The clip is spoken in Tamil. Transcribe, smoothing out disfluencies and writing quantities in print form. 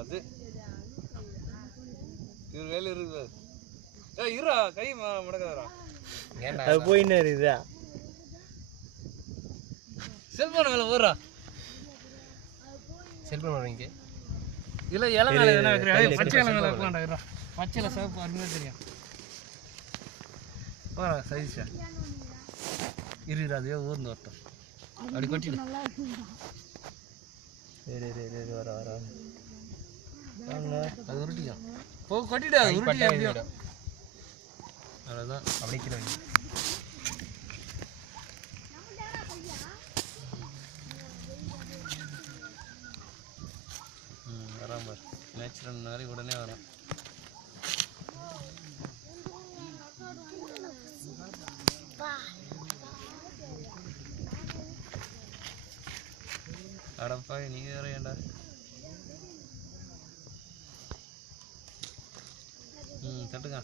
அது இவர் வேலை இருக்குது. இருடா கை மடக்காதடா. அது போயின்னு இருக்குதா செல்போன் மேலே போடுறா. செல்போன் வாங்க இல்லை இலை மேலே எதுனா வைக்கிறேன். பச்சை இலை மேலே வைக்கலாம்டா. பச்சையில சிவப்பு அருமையாக தெரியும். போகிறா சைஸா இருக்குது. அதுவே ஊர்ந்து வரட்டும். அப்படி கொட்டிடு. வர வர அது உருட்டிக்கும். போ கொட்டிடு. அது உருட்டி அப்படியே அவ்வளோதான். அப்படி கீழே வைங்க. வராம நேச்சுரல் மாதிரி உடனே வரும். அடப்பா நீங்க வேற ஏன்டா. தட்டுங்க.